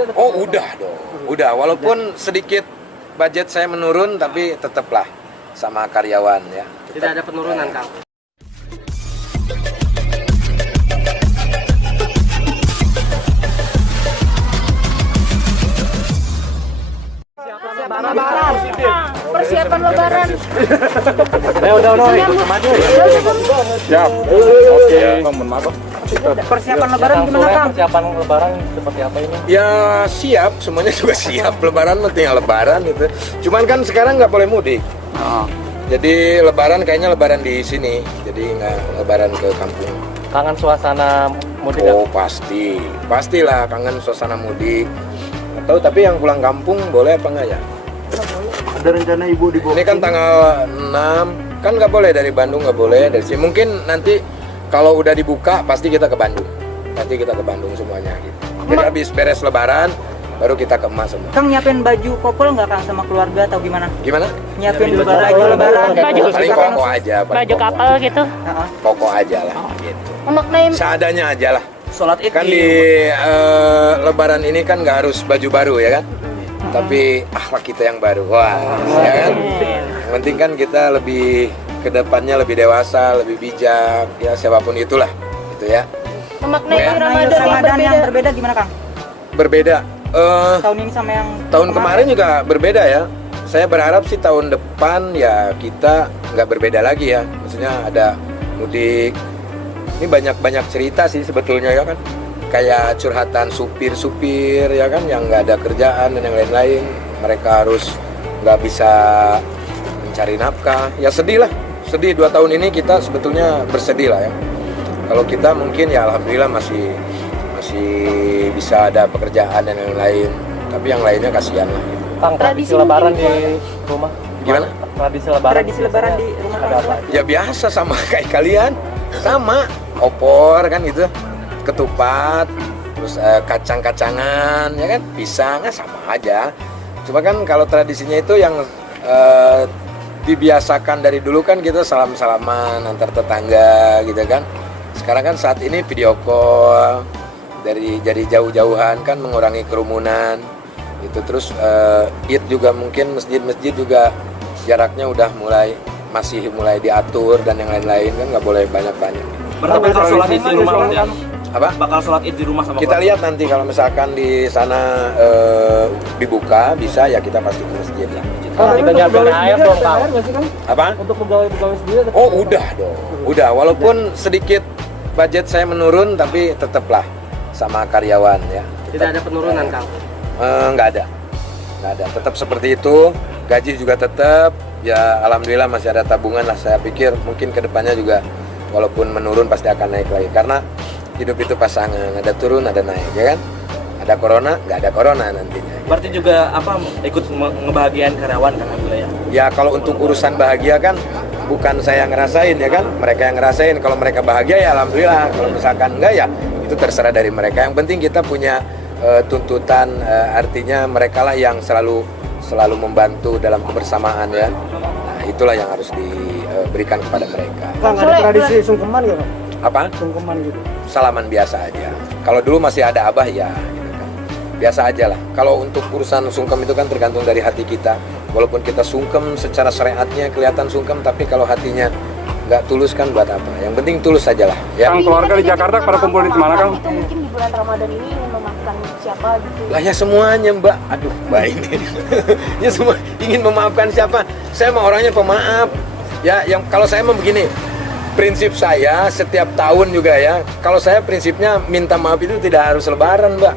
Oh udah dong, udah. Walaupun sedikit budget saya menurun, tapi tetaplah sama karyawan ya. Tidak ada penurunan, Kang. Persiapan lebaran. Udah, maju. Siap. Oke, mohon maaf. Persiapan lebaran gimana, Kang? Persiapan lebaran seperti apa ini? Ya siap, semuanya juga siap. Lebaran tinggal lebaran gitu. Cuman kan sekarang nggak boleh mudik. Jadi lebaran kayaknya lebaran di sini. Jadi nggak lebaran ke kampung. Kangen suasana mudik? Oh pasti, pastilah kangen suasana mudik. Atau tapi yang pulang kampung boleh apa enggak ya? Ada rencana ibu dibawa? Ini kan tanggal 6, kan nggak boleh dari Bandung, nggak boleh dari sini. Mungkin nanti kalau udah dibuka pasti kita ke Bandung. Pasti kita ke Bandung semuanya gitu. Jadi habis beres lebaran baru kita ke emas semua. Kang nyiapin baju kopel nggak, Kang, sama keluarga atau gimana? Gimana? Nyiapin baju lebaran. Paling koko aja. Baju kapal gitu. Koko aja lah gitu. Memaknai Seadanya aja lah. Sholat id Kan di lebaran ini kan nggak harus baju baru ya kan? Tapi akhlak kita yang baru. Wah, ya kan? Yang penting kan kita lebih kedepannya lebih dewasa, lebih bijak, ya siapapun itulah, gitu ya. memaknai Ya. Ramadan Yang berbeda gimana, Kang? Berbeda. Tahun ini sama yang Tahun kemarin juga berbeda ya. Saya berharap sih tahun depan ya kita nggak berbeda lagi ya. Maksudnya ada mudik. Ini banyak cerita sih sebetulnya ya kan. Kayak curhatan supir-supir ya kan yang nggak ada kerjaan dan yang lain-lain. Mereka harus nggak bisa mencari nafkah. Ya sedih lah. Sedih 2 tahun ini kita sebetulnya bersedih lah ya. Kalau kita mungkin ya alhamdulillah masih bisa ada pekerjaan dan yang lain. Tapi yang lainnya kasihan lah. Kang, tradisi lebaran di rumah? Gimana? Tradisi lebaran di rumah ada apa? Ya biasa sama kayak kalian, sama opor kan gitu, ketupat, terus kacang-kacangan, ya kan, pisang, sama aja. Cuma kan kalau tradisinya itu yang dibiasakan dari dulu kan kita salam-salaman antar tetangga gitu kan. Sekarang kan saat ini video call jadi jauh-jauhan kan mengurangi kerumunan. Itu terus Id juga mungkin masjid-masjid juga jaraknya udah masih mulai diatur dan yang lain-lain kan nggak boleh banyak-banyak. Berarti bakal sholat id di rumah ya? Apa? Bakal sholat id di rumah sama Kita lihat nanti kalau misalkan di sana dibuka bisa ya kita pasti ke masjid ya. Juga nyiapin air dong, Kang. Apa? Untuk pegawai-pegawai sendiri? Oh udah dong, udah. Walaupun sedikit budget saya menurun tapi tetaplah sama karyawan ya. Tidak ada penurunan, Kang? Nggak ada. Tetap seperti itu. Gaji juga tetap. Ya alhamdulillah masih ada tabungan lah. Saya pikir mungkin kedepannya juga walaupun menurun pasti akan naik lagi. Karena hidup itu pasangan. Ada turun, ada naik, ya kan? Ada corona, nggak ada corona nantinya. Berarti juga ikut ngebahagiain karyawan kan ya? Ya kalau untuk urusan bahagia kan bukan saya yang ngerasain ya kan. Mereka yang ngerasain. Kalau mereka bahagia ya alhamdulillah. Kalau misalkan enggak ya itu terserah dari mereka. Yang penting kita punya tuntutan, artinya mereka lah yang selalu membantu dalam kebersamaan ya. Nah itulah yang harus diberikan kepada mereka. Kang, ada tradisi sungkeman nggak, Kang? Apa? Sungkeman gitu. Salaman biasa aja. Kalau dulu masih ada abah ya gitu kan. Biasa aja lah. Kalau untuk urusan sungkem itu kan tergantung dari hati kita. Walaupun kita sungkem secara syariatnya kelihatan sungkem, tapi kalau hatinya nggak tulus kan buat apa? Yang penting tulus saja lah. Ya. Kang, keluarga di Jakarta pada kumpul di mana, Kang? Itu mungkin di bulan Ramadan ini ingin memaafkan siapa gitu. Lah ya semuanya Mbak. Aduh Mbak ini. Ya semua ingin memaafkan siapa? Saya mah orangnya pemaaf. Ya yang kalau saya mah begini. Prinsip saya setiap tahun juga ya. Kalau saya prinsipnya minta maaf itu tidak harus lebaran, Mbak.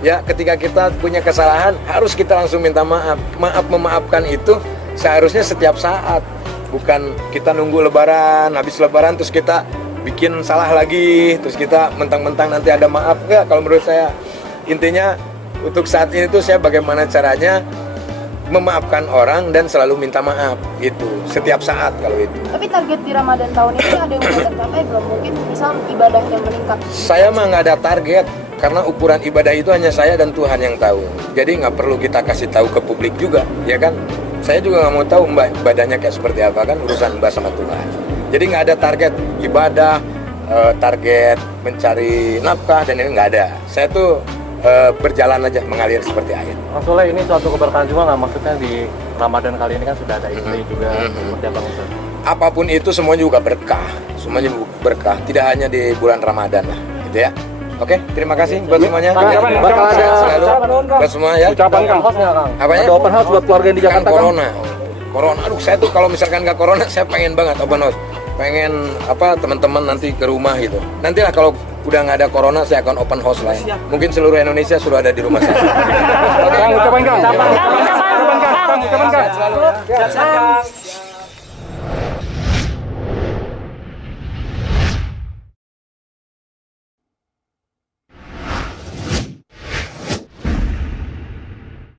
Ya, ketika kita punya kesalahan harus kita langsung minta maaf. Memaafkan itu seharusnya setiap saat. Bukan kita nunggu lebaran, habis lebaran terus kita bikin salah lagi, terus kita mentang-mentang nanti ada maaf. Enggak, kalau menurut saya intinya untuk saat ini tuh saya bagaimana caranya memaafkan orang dan selalu minta maaf gitu setiap saat kalau itu. Tapi target di Ramadan tahun ini ada yang udah tercapai belum? Mungkin misal ibadahnya meningkat. Saya mah nggak ada target karena ukuran ibadah itu hanya saya dan Tuhan yang tahu. Jadi nggak perlu kita kasih tahu ke publik juga, ya kan? Saya juga nggak mau tahu Mbak ibadahnya kayak seperti apa, kan urusan Mbak sama Tuhan. Jadi nggak ada target ibadah, target mencari nafkah dan ini nggak ada. Saya tuh berjalan aja mengalir seperti air. Mas Soleh, ini suatu keberkahan juga nggak? Maksudnya di Ramadan kali ini kan sudah ada istri juga, seperti apa Mas? Apapun itu semuanya juga berkah, semuanya berkah, tidak hanya di bulan Ramadan lah, gitu ya. Oke, terima kasih buat semuanya. Ya, bakal ada sehat selalu buat semua ya. Ucapan Kang. Apanya? Ada open house buat keluarga yang di Kan Jakarta Kang. corona. Aduh, saya tuh kalau misalkan nggak corona, saya pengen banget open house. Pengen teman-teman nanti ke rumah gitu. Nantilah kalau udah nggak ada corona, saya akan open house lain. Mungkin seluruh Indonesia sudah ada di rumah saya. Kang, ucapan Kang. Ucapan. Ucapan Kang. Ucapan Kang. Sehat selalu. Sehat, Kang.